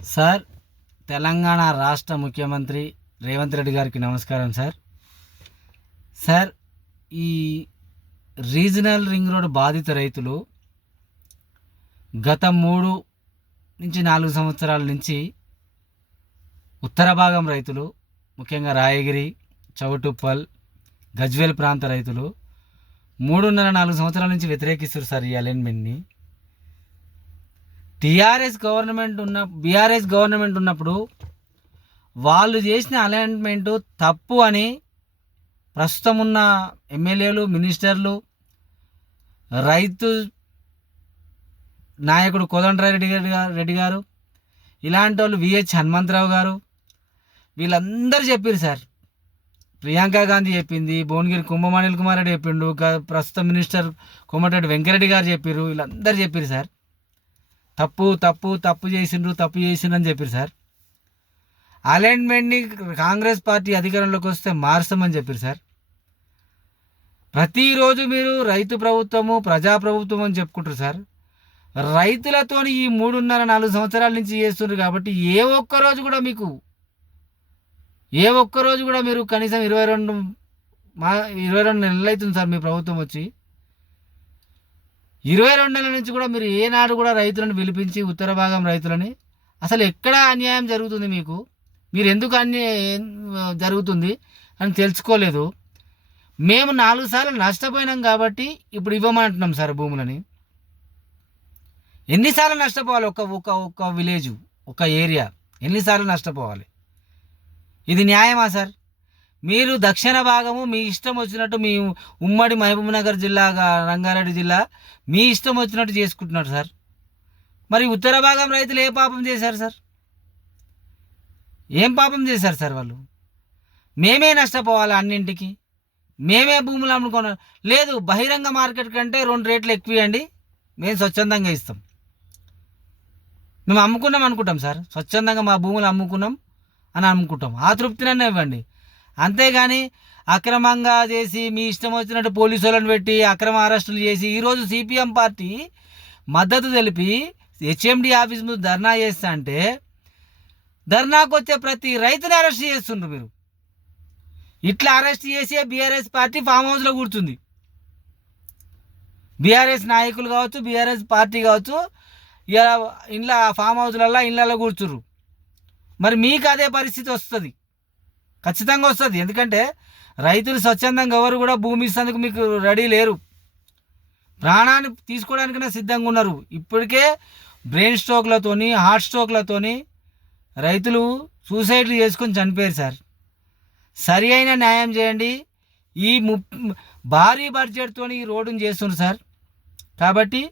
Sir, Telangana రాష్ట్ర ముఖ్యమంత్రి రేవంత్ రెడ్డి గారికి నమస్కారం సార్. సార్, ఈ రీజనల్ రింగ్ రోడ్ బాధిత రైతులు గత 3 నుంచి 4 సంవత్సరాల నుంచి ఉత్తర భాగం రైతులు, ముఖ్యంగా రాయగిరి, చౌటుప్పల్, గజ్వేల్ ప్రాంత రైతులు 3.5-4 సంవత్సరాల నుంచి వ్యతిరేకిస్తారు సార్ ఈ అలైన్మెంట్ని. బీఆర్ఎస్ గవర్నమెంట్ ఉన్నప్పుడు వాళ్ళు చేసిన అలైన్మెంటు తప్పు అని ప్రస్తుతం ఉన్న ఎమ్మెల్యేలు, మినిస్టర్లు, రైతు నాయకుడు రెడ్డి గారు, ఇలాంటి వాళ్ళు విహెచ్ హనుమంతరావు గారు, వీళ్ళందరూ చెప్పారు సార్. ప్రియాంక గాంధీ చెప్పింది, భువనగిరి కుంభం అనిల్ కుమార్ రెడ్డి చెప్పిండు, ప్రస్తుతం మినిస్టర్ కోమటిరెడ్డి వెంకరెడ్డి గారు చెప్పారు, వీళ్ళందరూ చెప్పారు సార్. తప్పు తప్పు తప్పు చేసిండ్రు అని చెప్పారు సార్. అలైన్మెంట్ని కాంగ్రెస్ పార్టీ అధికారంలోకి వస్తే మార్చమని చెప్పారు సార్. ప్రతిరోజు మీరు రైతు ప్రభుత్వము, ప్రజాప్రభుత్వం అని చెప్పుకుంటారు సార్. రైతులతో ఈ 3.5-4 సంవత్సరాల నుంచి చేస్తున్నారు కాబట్టి ఏ ఒక్క రోజు కూడా మీరు కనీసం 22 నెలలు అవుతుంది సార్ మీ ప్రభుత్వం వచ్చి. 22 నెలల నుంచి కూడా మీరు ఏనాడు కూడా రైతులను పిలిపించి, ఉత్తర భాగం రైతులని అసలు ఎక్కడ అన్యాయం జరుగుతుంది మీకు, మీరు ఎందుకు అన్యాయం జరుగుతుంది అని తెలుసుకోలేదు. మేము 4 సార్లు నష్టపోయినాం కాబట్టి ఇప్పుడు ఇవ్వమంటున్నాం సార్ భూములని. ఎన్నిసార్లు నష్టపోవాలి? ఒక విలేజ్, ఒక ఏరియా ఎన్నిసార్లు నష్టపోవాలి? ఇది న్యాయమా సార్? మీరు దక్షిణ భాగము మీ ఇష్టం వచ్చినట్టు, మీ ఉమ్మడి మహబూబ్నగర్ జిల్లా, రంగారెడ్డి జిల్లా మీ ఇష్టం వచ్చినట్టు చేసుకుంటున్నారు సార్. మరి ఉత్తర భాగం రైతులు ఏ పాపం చేశారు సార్? ఏం పాపం చేశారు సార్ వాళ్ళు? మేమే నష్టపోవాలి అన్నింటికి, మేమే భూములు అమ్ముకున్నాం. లేదు, బహిరంగ మార్కెట్ కంటే 2 రేట్లు ఎక్కువ ఇవ్వండి, మేము స్వచ్ఛందంగా ఇస్తాం. మేము అమ్ముకున్నాం అనుకుంటాం సార్, స్వచ్ఛందంగా మా భూములు అమ్ముకున్నాం అని అమ్ముకుంటాం, ఆ తృప్తినన్నా ఇవ్వండి. అంతేగాని అక్రమంగా చేసి మీ ఇష్టం వచ్చినట్టు పోలీసు వాళ్ళని పెట్టి అక్రమ అరెస్టులు చేసి ఈరోజు సిపిఎం పార్టీ మద్దతు తెలిపి హెచ్ఎండి ఆఫీస్ ముందు ధర్నా చేస్తా అంటే ధర్నాకు వచ్చే ప్రతి రైతుని అరెస్ట్ చేస్తుండ్రు మీరు. ఇట్లా అరెస్ట్ చేసే బీఆర్ఎస్ పార్టీ ఫామ్ హౌస్లో కూర్చుంది. బీఆర్ఎస్ నాయకులు కావచ్చు, బీఆర్ఎస్ పార్టీ కావచ్చు, ఇలా ఇంట్లో ఫామ్ హౌస్లలో ఇళ్ళల్లో కూర్చుర్రు. మరి మీకు అదే పరిస్థితి వస్తుంది, ఖచ్చితంగా వస్తుంది. ఎందుకంటే రైతులు స్వచ్ఛందంగా ఎవరు కూడా భూమి ఇస్తేందుకు మీకు రెడీ లేరు, ప్రాణాన్ని తీసుకోవడానికైనా సిద్ధంగా ఉన్నారు. ఇప్పటికే బ్రెయిన్ స్ట్రోక్లతోని, హార్ట్ స్ట్రోక్లతోని రైతులు సూసైడ్లు చేసుకొని చనిపోయారు సార్. సరి అయిన న్యాయం చేయండి. ఈ భారీ బడ్జెట్తో ఈ రోడ్డును చేస్తున్నారు సార్. కాబట్టి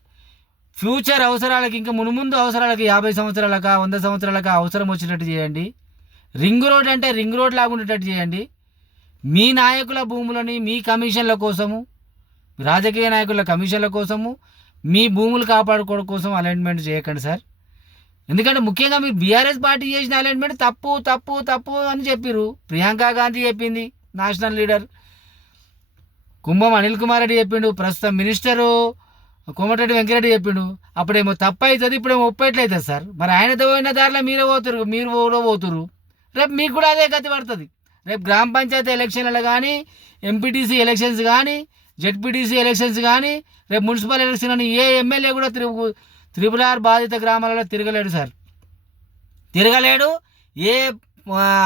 ఫ్యూచర్ అవసరాలకి, ఇంకా మునుముందు అవసరాలకి 50 సంవత్సరాలక 100 సంవత్సరాలక అవసరం వచ్చినట్టు చేయండి. రింగ్ రోడ్ అంటే రింగ్ రోడ్ లాగా ఉండేటట్టు చేయండి. మీ నాయకుల భూములని మీ కమిషన్ల కోసము, రాజకీయ నాయకుల కమిషన్ల కోసము, మీ భూములు కాపాడుకోవడం కోసం అలైన్మెంట్ చేయకండి సార్. ఎందుకంటే ముఖ్యంగా మీరు బీఆర్ఎస్ పార్టీ చేసిన అలైన్మెంట్ తప్పు తప్పు తప్పు అని చెప్పారు. ప్రియాంక గాంధీ చెప్పింది, నేషనల్ లీడర్. కుంభం అనిల్ కుమార్ రెడ్డి చెప్పిండు, ప్రస్తుతం మినిస్టరు కోమటిరెడ్డి వెంకరెడ్డి చెప్పిండు. అప్పుడేమో తప్పు అవుతుంది, ఇప్పుడేమో ఒప్పట్లయితుంది సార్. మరి ఆయనతో పోయిన దారిలో మీరు కూడా పోతురు. రేపు మీకు కూడా అదే గతి పడుతుంది. రేపు గ్రామ పంచాయతీ ఎలక్షన్లు కానీ, ఎంపీటీసీ ఎలక్షన్స్ కానీ, జెడ్పీటీసీ ఎలక్షన్స్ కానీ, రేపు మున్సిపల్ ఎలక్షన్ అని ఏ ఎమ్మెల్యే కూడా RRR బాధిత గ్రామాలలో తిరగలేడు సార్, తిరగలేడు. ఏ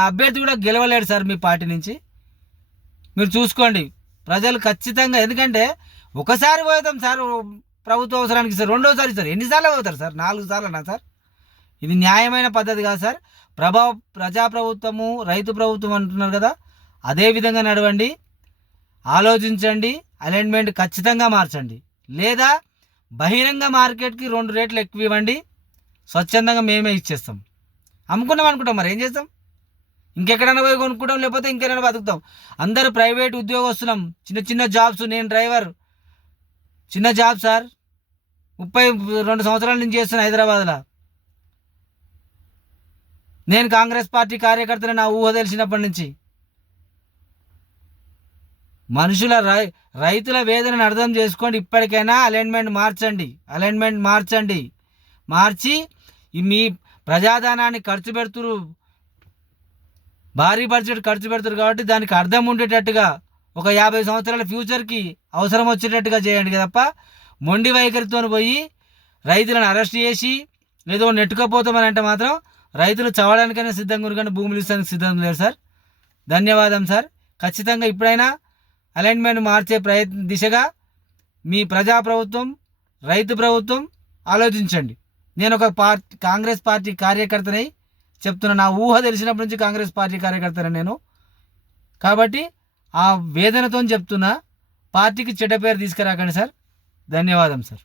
అభ్యర్థి కూడా గెలవలేడు సార్ మీ పార్టీ నుంచి. మీరు చూసుకోండి, ప్రజలు ఖచ్చితంగా. ఎందుకంటే ఒకసారి పోతాం సార్ ప్రభుత్వ అవసరానికి సార్, రెండోసారి సార్ ఎన్నిసార్లు పోతారు సార్? 4 సార్లు సార్. ఇది న్యాయమైన పద్ధతి కాదు సార్. ప్రజాప్రభుత్వము, రైతు ప్రభుత్వం అంటున్నారు కదా, అదే విధంగా నడవండి, ఆలోచించండి. అలైన్మెంట్ ఖచ్చితంగా మార్చండి, లేదా బహిరంగ మార్కెట్కి 2 రేట్లు ఎక్కువ ఇవ్వండి, స్వచ్ఛందంగా మేమే ఇచ్చేస్తాం. అనుకుంటాం, మరి ఏం చేస్తాం? ఇంకెక్కడైనా పోయి కొనుక్కుంటాం, లేకపోతే ఇంకెక్కడైనా బతుకుతాం. అందరూ ప్రైవేట్ ఉద్యోగస్తులం, చిన్న జాబ్స్. నేను డ్రైవర్, చిన్న జాబ్ సార్. 32 సంవత్సరాల నుంచి చేస్తున్నా హైదరాబాద్లో. నేను కాంగ్రెస్ పార్టీ కార్యకర్తని నా ఊహ తెలిసినప్పటి నుంచి. రైతుల వేదనను అర్థం చేసుకోండి. ఇప్పటికైనా అలైన్మెంట్ మార్చండి. మార్చి మీ ప్రజాధనాన్ని ఖర్చు పెడుతురు, భారీ బడ్జెట్ ఖర్చు పెడుతురు కాబట్టి దానికి అర్థం ఉండేటట్టుగా ఒక 50 సంవత్సరాల ఫ్యూచర్కి అవసరం వచ్చేటట్టుగా చేయండి తప్ప మొండి వైఖరితో పోయి రైతులను అరెస్ట్ చేసి ఏదో నెట్టుకపోతామని అంటే మాత్రం రైతులు చవడానికైనా సిద్ధంగా ఉన్నారు కానీ భూములు ఇస్తానికి సిద్ధంగా లేరు సార్. ధన్యవాదం సార్. ఖచ్చితంగా ఇప్పుడైనా అలైన్మెంట్ మార్చే దిశగా మీ ప్రజాప్రభుత్వం, రైతు ప్రభుత్వం ఆలోచించండి. నేను ఒక కాంగ్రెస్ పార్టీ కార్యకర్తనై చెప్తున్నా. నా ఊహ తెలిసినప్పటి నుంచి కాంగ్రెస్ పార్టీ కార్యకర్తనే నేను. కాబట్టి ఆ వేదనతో చెప్తున్నా, పార్టీకి చెడ్డ పేరు తీసుకురాకండి సార్. ధన్యవాదం సార్.